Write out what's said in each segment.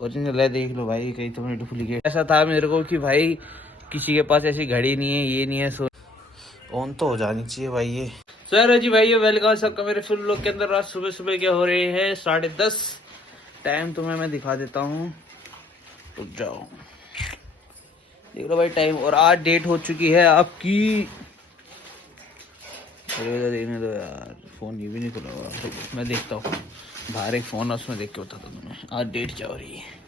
Original है, देख लो भाई, कहीं तुम्हें डुप्लीकेट। ऐसा था मेरे को कि भाई किसी के पास ऐसी घड़ी नहीं है, ये नहीं है, सो ऑन तो हो जानी चाहिए भाई ये। सर जी भाई, वेलकम सबका मेरे फुल लोग के अंदर। आज सुबह सुबह क्या हो रहे हैं, 10:30 टाइम तुम्हें मैं दिखा देता हूँ, रुक जाओ, देख लो भाई टाइम। और आज डेट हो चुकी है आपकी, अरे देखने दो यार, फोन ये भी नहीं खुला हुआ, मैं देखता हूँ बाहर एक फोन है, उसमें देख के बताता हूँ तुम्हें आज डेट क्या हो रही है।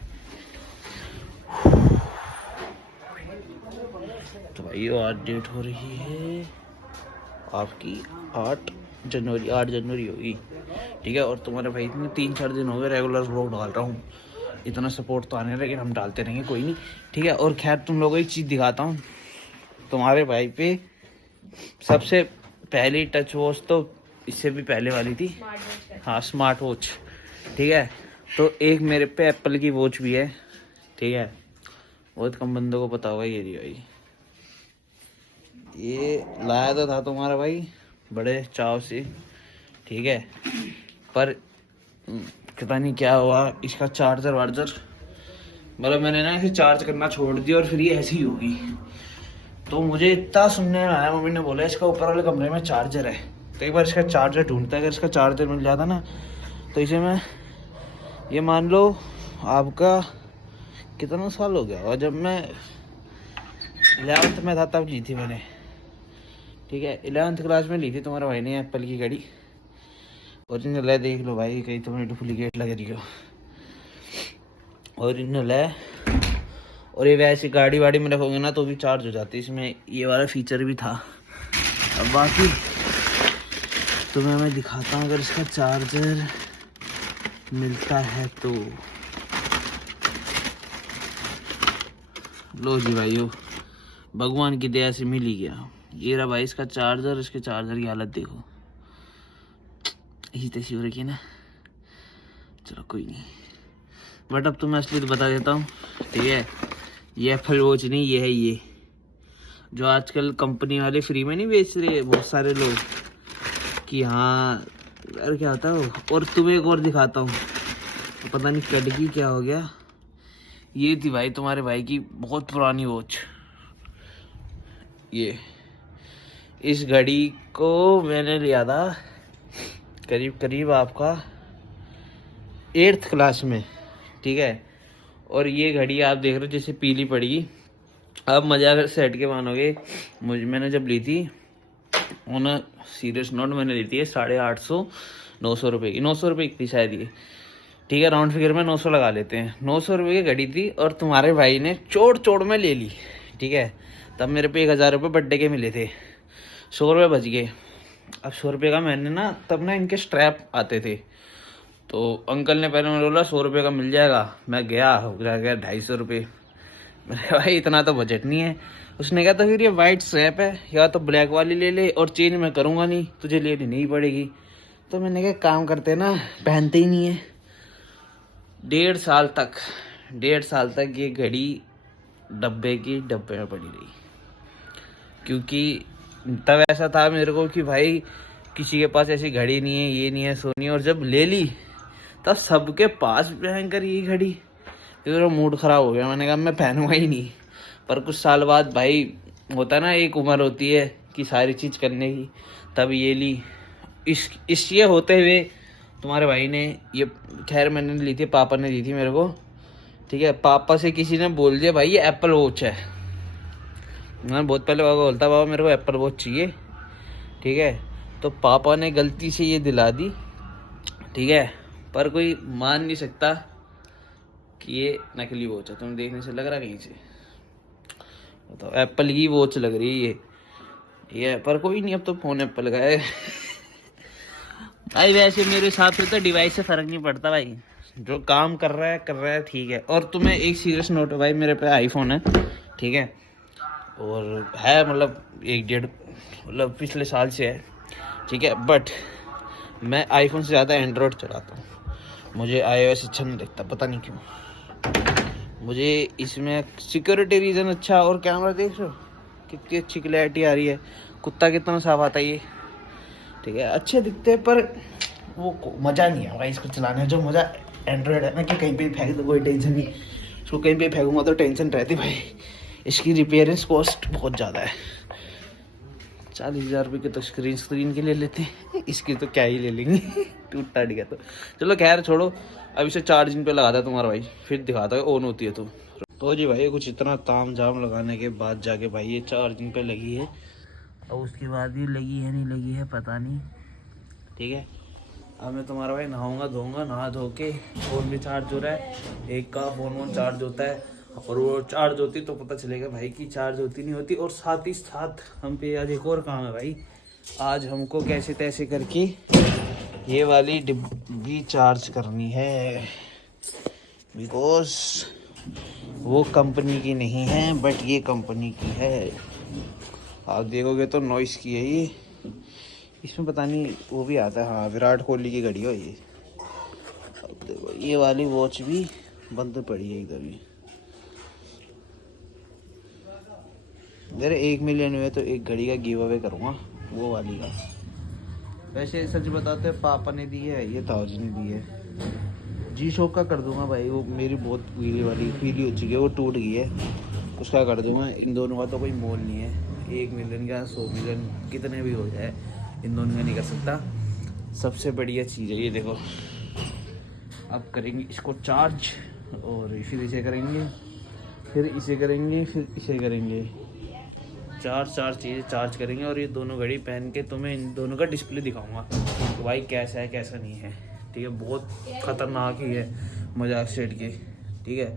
तो भाई आज डेट हो रही है आपकी 8 जनवरी होगी, ठीक है। और तुम्हारे भाई ने 3-4 दिन हो गए रेगुलर व्लॉग डाल रहा हूँ, इतना सपोर्ट तो आने, लेकिन हम डालते रहेंगे, कोई नहीं, ठीक है। और खैर तुम लोगों को एक चीज़ दिखाता हूँ, तुम्हारे भाई पे सबसे पहली टच वॉच तो इससे भी पहले वाली थी, हाँ स्मार्ट वॉच, ठीक है। तो एक मेरे पे एप्पल की वॉच भी है, ठीक है, बहुत कम बंदों को पता होगा। ये रही भाई, ये लाया तो था तुम्हारा भाई बड़े चाव से, ठीक है, पर पता नहीं क्या हुआ इसका चार्जर वार्जर, मतलब मैंने ना इसे चार्ज करना छोड़ दिया और फिर ये ऐसी ही होगी। तो मुझे इतना सुनने में आया, मम्मी ने बोला इसका ऊपर वाले कमरे में चार्जर है, तो एक बार इसका चार्जर ढूंढता है, अगर इसका चार्जर मिल जाता ना तो इसे मैं, ये मान लो आपका कितना साल हो गया, और जब मैं 11th में था तब ली थी मैंने, ठीक है, 11th क्लास में ली थी तुम्हारे भाई ने एप्पल की घड़ी। ओरिजिनल है, देख लो भाई, कहीं तुम्हें डुप्लीकेट लग रही हो, ओरिजिनल है। और ये वैसे गाड़ी वाड़ी में रखोगे ना तो भी चार्ज हो जाती है, इसमें ये वाला फीचर भी था। अब बाकी तुम्हें मैं दिखाता हूँ अगर इसका चार्जर मिलता है तो। लो जी भाइयों, भगवान की दया से मिल ही गया, ये रहा भाई इसका चार्जर। इसके चार्जर की हालत देखो, यही तैसी हो रखी है ना, चलो कोई नहीं, बट अब तो मैं असली बता देता हूँ, ठीक है। ये एप्पल वॉच नहीं, ये है ये जो आजकल कंपनी वाले फ्री में नहीं बेच रहे बहुत सारे लोग, कि हाँ यार क्या होता है। और तुम्हें एक और दिखाता हूँ, तो पता नहीं कट गई क्या हो गया। ये थी भाई तुम्हारे भाई की बहुत पुरानी वॉच, ये इस घड़ी को मैंने लिया था करीब करीब आपका 8th क्लास में, ठीक है। और ये घड़ी आप देख रहे हो जैसे पीली पड़ेगी, अब मजाक से हट के मानोगे, मैंने जब ली थी ऑन सीरियस नोट, मैंने ली थी 850-900 रुपये की, 900 रुपये की थी शायद ये, ठीक है, राउंड फिगर में 900 लगा लेते हैं, 900 रुपये की घड़ी थी। और तुम्हारे भाई ने चोड़ में ले ली, ठीक है। तब मेरे पे 1000 रुपये बर्थडे के मिले थे, 100 रुपये बच गए। अब 100 रुपये का मैंने ना, तब ना इनके स्ट्रैप आते थे, तो अंकल ने पहले मुझे बोला 100 रुपये का मिल जाएगा, मैं गया 250 रुपये, मैंने कहा भाई इतना तो बजट नहीं है। उसने कहा तो फिर ये वाइट स्ट्रैप है, या तो ब्लैक वाली ले ले, और चेंज मैं करूँगा नहीं, तुझे लेनी नहीं पड़ेगी। तो मैंने कहा काम करते ना, पहनते ही नहीं है। 1.5 साल तक ये घड़ी डब्बे में पड़ी रही, क्योंकि तब ऐसा था मेरे को कि भाई किसी के पास ऐसी घड़ी नहीं है, ये नहीं है, सो नहीं है। और जब ले ली तब सबके पास भयंकर ये घड़ी, फिर मूड ख़राब हो गया, मैंने कहा मैं पहनूंगा ही नहीं। पर कुछ साल बाद भाई होता ना, एक उम्र होती है कि सारी चीज़ करने की, तब ये ली। इस ये होते हुए तुम्हारे भाई ने ये, खैर मैंने ली थी, पापा ने दी थी मेरे को, ठीक है। पापा से किसी ने बोल दिया भाई ये एप्पल वॉच है, मैं बहुत पहले बाबा बोलता बाबा मेरे को एप्पल वॉच चाहिए, ठीक है। तो पापा ने गलती से ये दिला दी, ठीक है। पर कोई मान नहीं सकता कि ये नकली वॉच है, तुम्हें देखने से लग रहा कहीं से, बताओ एप्पल की वॉच लग रही है ये, पर कोई नहीं, अब तो फ़ोन एप्पल का है। भाई वैसे मेरे हिसाब से तो डिवाइस से फ़र्क नहीं पड़ता भाई, जो काम कर रहा है ठीक है। और तुम्हें एक सीरियस नोट है भाई, मेरे पे आईफोन है, ठीक है, और है मतलब 1-1.5 मतलब पिछले साल से है, ठीक है। बट मैं आईफोन से ज़्यादा एंड्रॉयड चलाता हूँ, मुझे iOS अच्छा नहीं लगता, पता नहीं क्यों। मुझे इसमें सिक्योरिटी रीज़न अच्छा, और कैमरा देख रहे हो कितनी अच्छी क्लैरिटी आ रही है, कुत्ता कितना साफ आता है ये, ठीक है, अच्छे दिखते हैं, पर वो मज़ा नहीं है भाई इसको चलाने, जो मज़ा एंड्रॉयड है ना कि कहीं पे फेंक दो कोई टेंशन नहीं, इसको कहीं पे फेंकूंगा तो टेंशन रहती भाई। इसकी रिपेयरेंस कॉस्ट बहुत ज़्यादा है, 40,000 रुपये की तो स्क्रीन के ले लेते हैं, इसकी तो क्या ही ले लेंगे टूट टाट गया तो। चलो खैर छोड़ो, अब इसे चार्जिंग पे लगाता है तुम्हारा भाई, फिर दिखाता है ऑन होती है तो जी भाई कुछ इतना ताम झाम लगाने के बाद जाके भाई ये चार्जिंग पे लगी है, और उसके बाद भी लगी है नहीं लगी है पता नहीं। ठीक है, अब मैं तुम्हारा भाई नहाऊंगा धोऊंगा, नहा धो के फ़ोन भी चार्ज हो रहा है, एक का फ़ोन चार्ज होता है, और वो चार्ज होती तो पता चलेगा भाई कि चार्ज होती नहीं होती। और साथ ही साथ हम पे आज एक और काम है भाई, आज हमको कैसे तैसे करके ये वाली डिब्बी चार्ज करनी है, बिकॉज वो कंपनी की नहीं है बट ये कंपनी की है। आप देखोगे तो नॉइस की है ये, इसमें पता नहीं वो भी आता है, हाँ विराट कोहली की घड़ी हो ये। अब देखो ये वाली वॉच भी बंद पड़ी है इधर भी। मेरे 1 मिलियन हुए तो एक घड़ी का गिव अवे करूँगा, वो वाली का। वैसे सच बताते पापा ने दी है, ये ताऊजी ने दी है। जी शॉक का कर दूंगा भाई, वो मेरी बहुत पीली हो चुकी है, वो टूट गई है, उसका कर दूंगा। इन दोनों का तो कोई मोल नहीं है, 1 मिलियन का 100 मिलियन कितने भी हो जाए इन दोनों का नहीं कर सकता। सबसे बढ़िया चीज़ है ये देखो। अब करेंगे इसको चार्ज, और फिर इसे करेंगे, फिर इसे करेंगे, फिर इसे करेंगे, चार चीज़ें चार्ज करेंगे। और ये दोनों घड़ी पहन के तुम्हें इन दोनों का डिस्प्ले दिखाऊंगा तो भाई कैसा है कैसा नहीं है। ठीक है, बहुत ख़तरनाक ही है मजाक सेट के। ठीक है,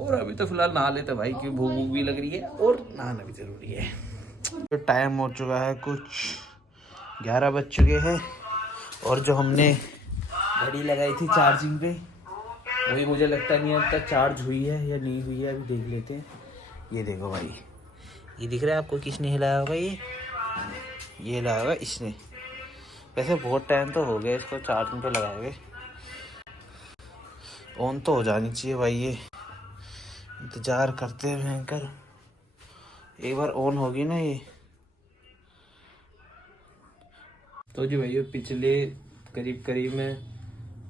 और अभी तो फिलहाल नहा लेते भाई क्योंकि भूख भी लग रही है और नहाना भी ज़रूरी है। तो टाइम हो चुका है कुछ 11 बज चुके हैं, और जो हमने घड़ी लगाई थी चार्जिंग पे वही मुझे लगता नहीं अब तक चार्ज हुई है या नहीं हुई है, अभी देख लेते हैं। ये देखो भाई, ये दिख रहा है आपको किसने हिलाया होगा, ये हिलाया होगा इसने। वैसे बहुत टाइम तो हो गया इसको चार्जिंग पे लगाए हुए, ऑन तो हो जानी चाहिए भाई। ये इंतज़ार करते हैं भयंकर, एक बार ऑन होगी ना ये। तो जी भाई पिछले करीब में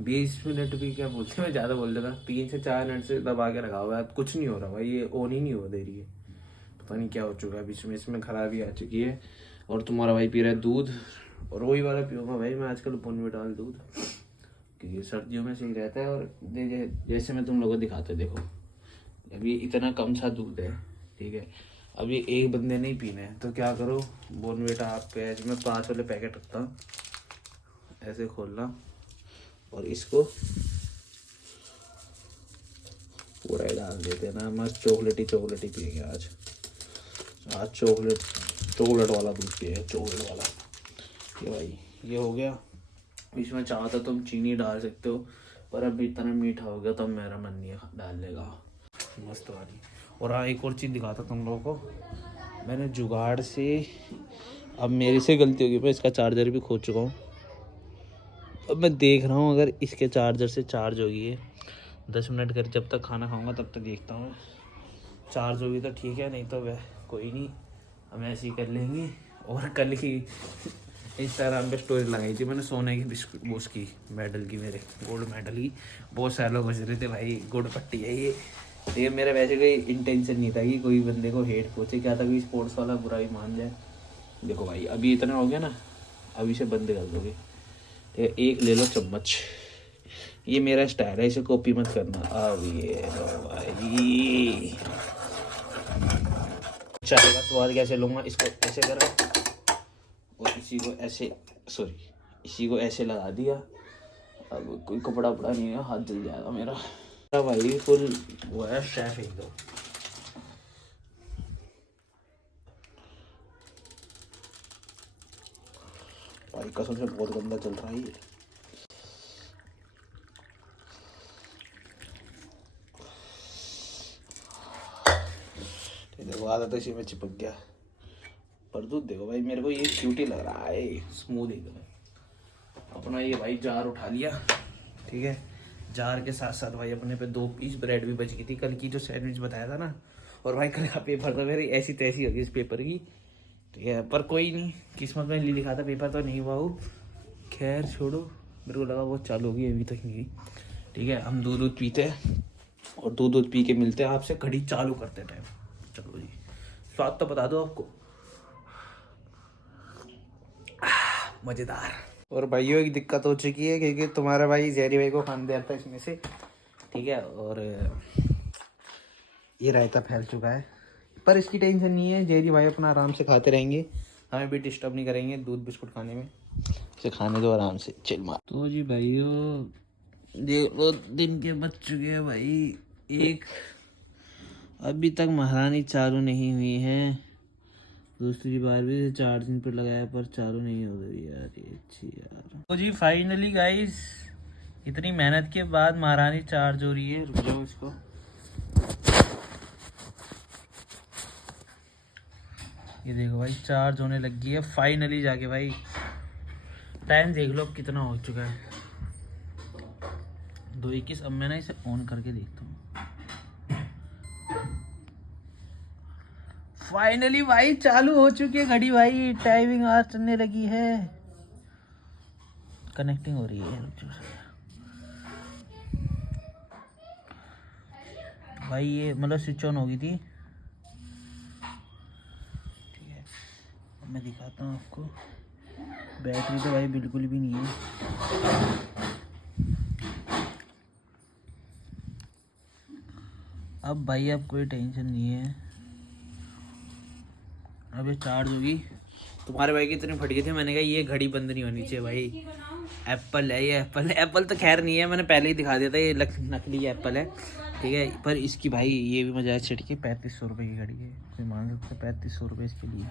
20 मिनट भी क्या बोलते हैं, मैं ज़्यादा बोल देता, 3 से 4 मिनट से दबा के रखा हुआ है, कुछ नहीं हो रहा भाई, ये ऑन ही नहीं हो दे रही है, पता नहीं क्या हो चुका है। बीच में इसमें खराबी आ चुकी है। और तुम्हारा भाई पी रहा है दूध, और वही वाला पीऊँगा भाई मैं आजकल, बोर्नविटा दूध, क्योंकि सर्दियों में सही रहता है। और जैसे मैं तुम लोगों को दिखाता हूँ, देखो अभी इतना कम सा दूध है। ठीक है, अभी एक बंदे नहीं पीना है तो क्या करो, बोर्नविटा आप पे ऐसे मैं 5 वाले पैकेट रखता हूँ, ऐसे खोलना और इसको पूरा ही डाल देते ना, मस्त चॉकलेटी पिएंगे आज चॉकलेट वाला दूध पिएगा, चॉकलेट वाला। ये भाई ये हो गया। इसमें चाहो तो तुम चीनी डाल सकते हो, पर अभी इतना मीठा हो गया तो मेरा मन नहीं है डालने का, मस्त वाली। और हाँ एक और चीज़ दिखाता तुम लोगों को, मैंने जुगाड़ से, अब मेरे से गलती होगी, मैं इसका चार्जर भी खो चुका हूँ। अब मैं देख रहा हूँ अगर इसके चार्जर से चार्ज होगी है 10 मिनट कर, जब तक खाना खाऊंगा तब तक देखता हूँ, चार्ज होगी तो ठीक है, नहीं तो वह कोई नहीं, हम ऐसे ही कर लेंगे। और कल ही इंस्टाग्राम पे स्टोरी लगाई थी मैंने सोने की बिस्कुट उसकी मेडल की, मेरे गोल्ड मेडल की, बहुत सारे लोग बच रहे थे भाई, गोल्ड पट्टी है ये मेरा वैसे कोई इंटेंशन नहीं था कि कोई बंदे को हेट पहुँचे, क्या था कोई स्पोर्ट्स वाला बुरा ही मान जाए। देखो भाई अभी इतना हो गया ना, अभी से बंद कर दोगे। ठीक है, एक ले लो चम्मच, ये मेरा स्टाइल है, इसे कॉपी मत करना। अब ये लो भाई, चाय का स्वाद कैसे लूँगा, इसको ऐसे करो और इसी को ऐसे लगा दिया। अब कोई कपड़ा उपड़ा नहीं है, हाथ जल जाएगा मेरा भाई, फुल वो है शेफ एकदम। भाई कसम से बहुत गंदा चल रहा है ये। देखो आधा तो इसी में चिपक गया, पर दूध देखो भाई मेरे को ये क्यूटी लग रहा है, स्मूथ एकदम। अपना ये भाई जार उठा लिया। ठीक है, जार के साथ साथ भाई अपने पे 2 पीस ब्रेड भी बच गई थी, कल की जो सैंडविच बताया था ना। और भाई कल का पेपर था मेरी ऐसी तैसी होगी इस पेपर की। ठीक है, पर कोई नहीं, किस्मत में लिखा था, पेपर तो नहीं हुआ वो, खैर छोड़ो, मेरे को लगा वो चालू होगी, अभी तक नहीं हुई। ठीक है, हम दूध पीते हैं और दूध पी के मिलते हैं आपसे घड़ी चालू करते टाइम। चलो जी, स्वाद तो बता दो आपको। मज़ेदार। और भाइयों एक दिक्कत हो चुकी है क्योंकि तुम्हारा भाई जहरी भाई को खाने दे रहा था इसमें से, ठीक है, और ये रायता फैल चुका है। पर इसकी टेंशन नहीं है, जहरी भाई अपना आराम से खाते रहेंगे, हमें भी डिस्टर्ब नहीं करेंगे दूध बिस्कुट खाने में। इसे खाने दो आराम से, चिल मार। तो जी भाइयों देख लो दिन के बज चुके हैं भाई एक, अभी तक महारानी चालू नहीं हुई है। दूसरी बार भी चार्जिंग पर लगाया पर चालू नहीं हो रही यार, ये अच्छी यार। तो जी फाइनली गाइस इतनी मेहनत के बाद महारानी चार्ज हो रही है। रुक जाओ इसको, ये देखो भाई चार्ज होने लगी है फाइनली जाके भाई। टाइम देख लो अब कितना हो चुका है, 2:21। अब मैं ना इसे ऑन करके देखता हूँ। फाइनली भाई चालू हो चुकी है घड़ी भाई, टाइमिंग आज चलने लगी है, कनेक्टिंग हो रही है। भाई ये मतलब स्विच ऑन हो गई थी, ठीक है। अब मैं दिखाता हूँ आपको, बैटरी तो भाई बिल्कुल भी नहीं है। अब भाई अब कोई टेंशन नहीं है, अब ये चार्ज होगी। तुम्हारे भाई की इतनी फट गई थी, मैंने कहा ये घड़ी बंद नहीं होनी चाहिए भाई। एप्पल है ये, एप्पल तो खैर नहीं है, मैंने पहले ही दिखा दिया था ये नकली एप्पल है, ठीक है। पर इसकी भाई ये भी मजा छिड़ के 3500 रुपये की घड़ी है, कोई मान सकता है 3500 रुपये इसके लिए।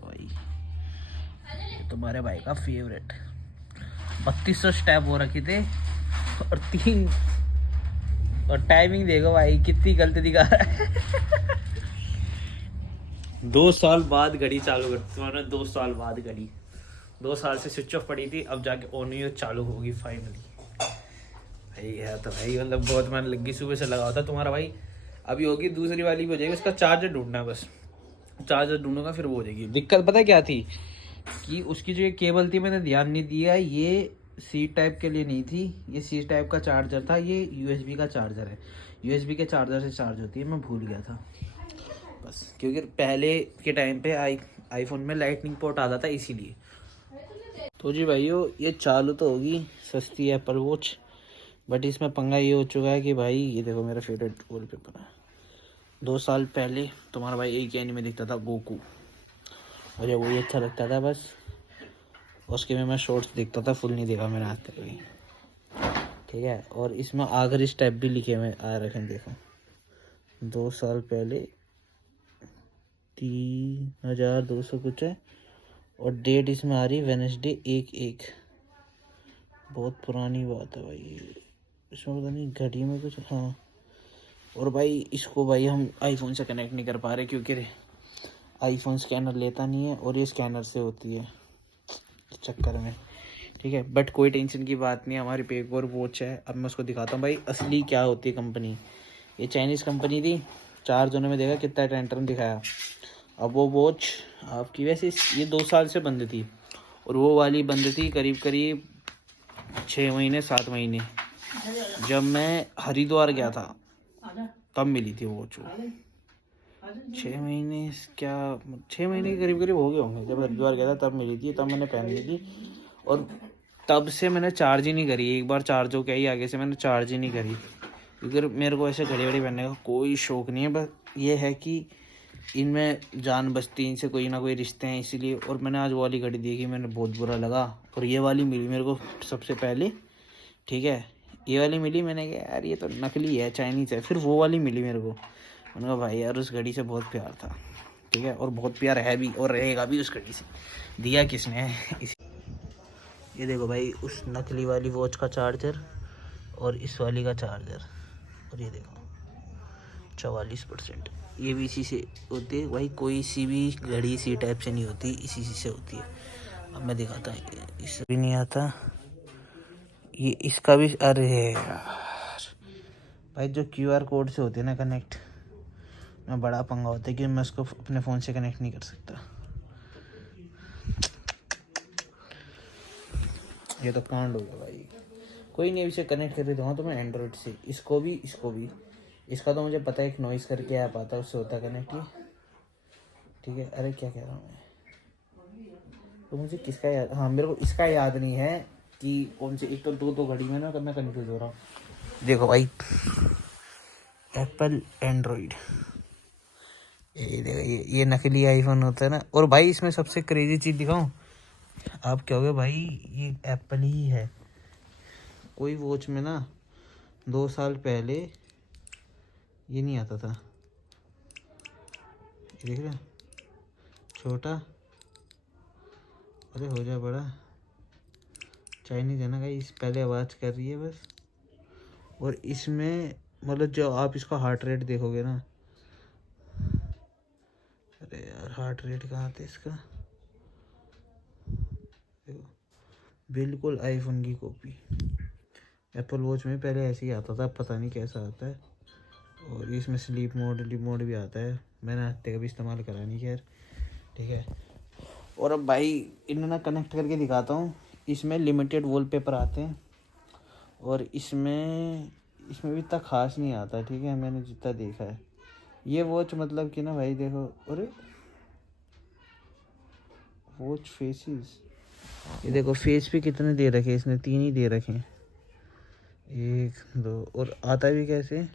भाई तुम्हारे भाई का फेवरेट 3200 स्टेप हो रखी थे और 3, और टाइमिंग देखो भाई कितनी गलती दिखा रहा है। 2 साल बाद घड़ी चालू करती तुम्हारा, 2 साल बाद घड़ी, 2 साल से स्विच ऑफ पड़ी थी, अब जाके ऑन हुई, चालू होगी फाइनली। भाई है तो भाई मतलब बहुत मन लगी, सुबह से लगा होता तुम्हारा भाई। अभी होगी दूसरी वाली भी हो जाएगी, उसका चार्जर ढूंढना है बस, चार्जर ढूंढूंगा फिर वो हो जाएगी। दिक्कत पता क्या थी कि उसकी जो ये केबल थी मैंने ध्यान नहीं दिया, ये सी टाइप के लिए नहीं थी, ये सी टाइप का चार्जर था, ये यूएसबी का चार्जर है, यूएसबी के चार्जर से चार्ज होती है, मैं भूल गया था बस, क्योंकि पहले के टाइम पे आईफोन में लाइटनिंग पोर्ट आता था इसीलिए। तो जी भाइयों ये चालू तो होगी सस्ती एप्पल वॉच, बट इसमें पंगा ये हो चुका है कि भाई ये देखो मेरा फेवरेट वॉलपेपर है। 2 साल पहले तुम्हारा भाई एक ही एनीमे दिखता था गोकू, मुझे वही अच्छा लगता था बस, उसके में मैं शॉर्ट्स देखता था, फुल नहीं देखा मैंने आज तक भी, ठीक है। और इसमें आखिरी स्टेप भी लिखे हुए आ रखे हैं देखो, 2 साल पहले 3200 कुछ है, और डेट इसमें आ रही वेडनेसडे 1/1, बहुत पुरानी बात है भाई। इसमें पता नहीं घड़ी में कुछ, हाँ। और भाई इसको भाई हम आईफोन से कनेक्ट नहीं कर पा रहे क्योंकि आईफोन स्कैनर लेता नहीं है और ये स्कैनर से होती है चक्कर में, ठीक है। बट कोई टेंशन की बात नहीं है, हमारी पे एक और वॉच है। अब मैं उसको दिखाता हूँ भाई असली क्या होती है कंपनी। ये चाइनीज़ कंपनी थी, चार्ज होने में देखा कितना टेंटरम दिखाया। अब वो वॉच आपकी वैसे ये 2 साल से बंद थी, और वो वाली बंद थी करीब करीब 6 महीने 7 महीने। जब मैं हरिद्वार गया था तब मिली थी वो वॉच। 6 महीने क्या, 6 महीने के करीब करीब हो गए होंगे, जब हरिद्वार गया था तब मिली थी, तब मैंने पहन ली थी। और तब से मैंने चार्ज ही नहीं करी, एक बार चार्ज हो के आई आगे से मैंने चार्ज ही नहीं करी, क्योंकि मेरे को ऐसे घड़ी घड़ी पहनने का कोई शौक़ नहीं है। बस ये है कि इनमें जान बचती, इनसे कोई ना कोई रिश्ते हैं इसीलिए। और मैंने आज वाली घड़ी देखी, मैंने बहुत बुरा लगा, और ये वाली मिली मेरे को सबसे पहले, ठीक है। ये वाली मिली, मैंने कहा यार ये तो नकली है, चाइनीज़ है। फिर वो वाली मिली मेरे को, मैंने कहा भाई यार उस घड़ी से बहुत प्यार था, ठीक है, और बहुत प्यार है भी और रहेगा भी उस घड़ी से। दिया किसने है ये देखो भाई उस नकली वाली वॉच का चार्जर और इस वाली का चार्जर, और ये देखो 44%, ये भी इसी से होती है भाई। कोई सी भी घड़ी इसी टाइप से नहीं होती, इसी से होती है। अब मैं दिखाता हूँ, इससे भी नहीं आता ये, इसका भी। अरे यार भाई जो QR कोड से होते हैं ना कनेक्ट, में बड़ा पंगा होता है कि मैं उसको अपने फ़ोन से कनेक्ट नहीं कर सकता। ये तो कांड हो गया भाई। कोई नहीं, इसे कनेक्ट कर दूँगा तो मैं एंड्रॉइड से, इसको भी इसका तो मुझे पता है, एक नॉइस करके ऐप आता है, उससे होता है कनेक्ट ये। ठीक है, अरे क्या कह रहा हूँ मैं, तो मुझे किसका याद, हाँ मेरे को इसका याद नहीं है कि कौन सी, एक तो दो घड़ी में ना, तो मैं कन्फ्यूज हो रहा हूँ। देखो भाई, एप्पल एंड्रॉइड, ये देखो, ये नकली आईफोन होता है ना। और भाई इसमें सबसे क्रेजी चीज़ दिखाऊं, आप कहोगे भाई ये एप्पल ही है। कोई वॉच में ना 2 साल पहले ये नहीं आता था, ये देख रहे हो, छोटा, अरे हो जा बड़ा, चाइनीज है ना गाइस, पहले आवाज़ कर रही है बस। और इसमें मतलब जो आप इसका हार्ट रेट देखोगे ना, अरे यार हार्ट रेट कहाँ था इसका, देखो बिल्कुल आईफोन की कॉपी। एप्पल वॉच में पहले ऐसे ही आता था, पता नहीं कैसा आता है। और इसमें स्लीप मोड भी आता है, मैंने आज तक कभी इस्तेमाल करा नहीं खैर। ठीक है, और अब भाई इन्हें ना कनेक्ट करके दिखाता हूँ। इसमें लिमिटेड वॉलपेपर आते हैं, और इसमें भी इतना खास नहीं आता। ठीक है, मैंने जितना देखा है ये वॉच, मतलब कि ना भाई देखो, अरे वॉच फेसेस, ये देखो फेस भी कितने दे रखे, इसने 3 ही दे रखे हैं, 1 2, और आता भी कैसे,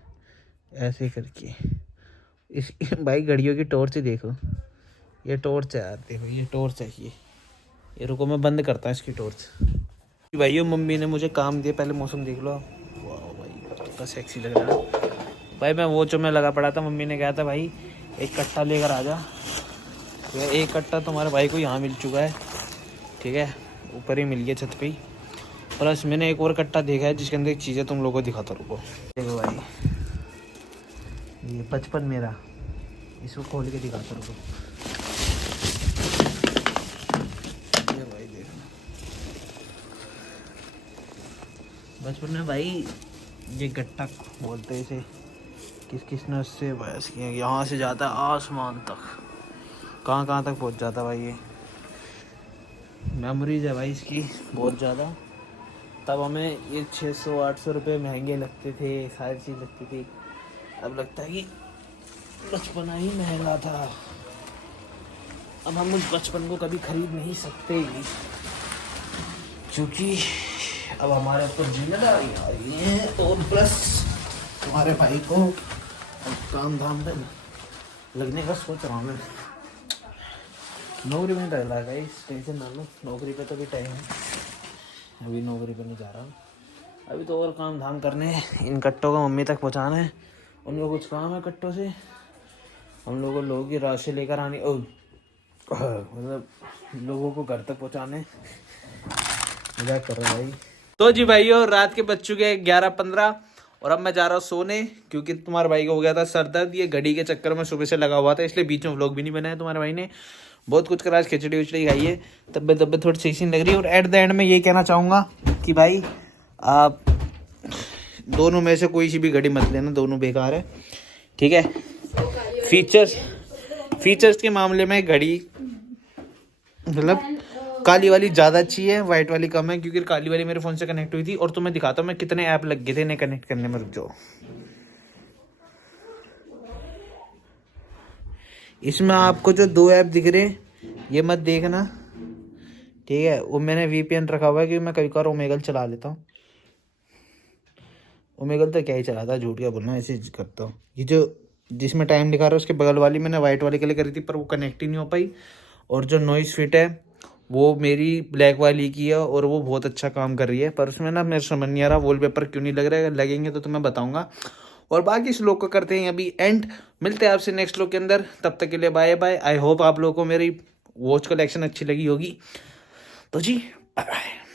ऐसे करके। इस भाई घड़ियों की टॉर्च देखो, ये टॉर्च है यार, देखो ये टॉर्च है, ये रुको मैं बंद करता हूँ इसकी टॉर्च। भाइयों मम्मी ने मुझे काम दिया, पहले मौसम देख लो। वाह भाई कितना सेक्सी लग रहा है भाई। मैं वो जो मैं लगा पड़ा था, मम्मी ने कहा था भाई एक कट्टा लेकर आ जा, तो एक कट्टा तुम्हारे भाई को यहाँ मिल चुका है। ठीक है, ऊपर ही मिल गया छत पे ही। प्लस मैंने एक और कट्टा देखा है जिसके अंदर एक चीज़ है, तुम लोगों को दिखाता रुको। देखो भाई ये 55 मेरा, इसको खोल के दिखाता रुको। ये भाई देखो, बचपन में भाई ये गट्टा बोलते हैं इसे, किसने उससे बहस किया, यहाँ से जाता है आसमान तक, कहाँ तक पहुँच जाता भाई। ये मेमोरीज है भाई इसकी बहुत ज़्यादा। तब हमें ये 600-800 रुपये महंगे लगते थे, सारी चीज़ लगती थी। अब लगता है कि बचपना ही महंगा था। अब हम उस बचपन को कभी खरीद नहीं सकते, क्योंकि अब हमारे ऊपर जिम्मेदारी आ रही है, और प्लस हमारे भाई को काम धाम पे लगने का सोच रहा हूँ मैं। नौकरी में डर लगा, इस टेंशन ना लो, नौकरी पे तो भी टाइम है, अभी नौकरी पे नहीं जा रहा हूँ। अभी तो और काम धाम करने हैं, इन कट्टों को मम्मी तक पहुँचाना है। उनको कुछ काम है कट्टों से, हम लोगों की राशि लेकर आनी, मतलब लोगों को घर तक पहुँचाने। मजाक कर रहा भाई। तो जी भाइयों, रात के बज चुके 11:15 और अब मैं जा रहा हूँ सोने, क्योंकि तुम्हारे भाई को हो गया था सर दर्द। ये घड़ी के चक्कर में सुबह से लगा हुआ था, इसलिए बीच में व्लॉग भी नहीं बनाया। तुम्हारे भाई ने बहुत कुछ करा, खिचड़ी उचड़ी खाई है, तबियत थोड़ी सही नहीं लग रही है। और एट द एंड में ये कहना चाहूँगा कि भाई आप दोनों में से कोई सी भी घड़ी मत लेना, दोनों बेकार है। ठीक है, फीचर्स के मामले में घड़ी मतलब काली वाली ज़्यादा अच्छी है, वाइट वाली कम है, क्योंकि काली वाली मेरे फ़ोन से कनेक्ट हुई थी। और तुम्हें दिखाता हूँ मैं कितने ऐप लग गए थे इन्हें कनेक्ट करने में, रुक जाओ। इसमें आपको जो 2 ऐप दिख रहे ये मत देखना, ठीक है। वो मैंने VPN रखा हुआ है, क्योंकि मैं कभी कभार ओमेगल चला लेता हूँ। ओमेगल तो क्या ही चलाता है, झूठ क्या बोलना, ऐसे करता हूँ। ये जो जिसमें टाइम दिखा रहा है उसके बगल वाली मैंने वाइट वाली के लिए करी थी, पर वो कनेक्ट ही नहीं हो पाई। और जो नॉइस फिट है वो मेरी ब्लैक वाली की है, और वो बहुत अच्छा काम कर रही है। पर उसमें ना मेरे समझ नहीं आ रहा वॉलपेपर क्यों नहीं लग रहा है। लगेंगे तो तुम्हें बताऊंगा। और बाकी इस लोग को करते हैं अभी एंड, मिलते हैं आपसे नेक्स्ट लोग के अंदर। तब तक के लिए बाय बाय। आई होप आप लोगों को मेरी वॉच कलेक्शन अच्छी लगी होगी। तो जी बाय बाय।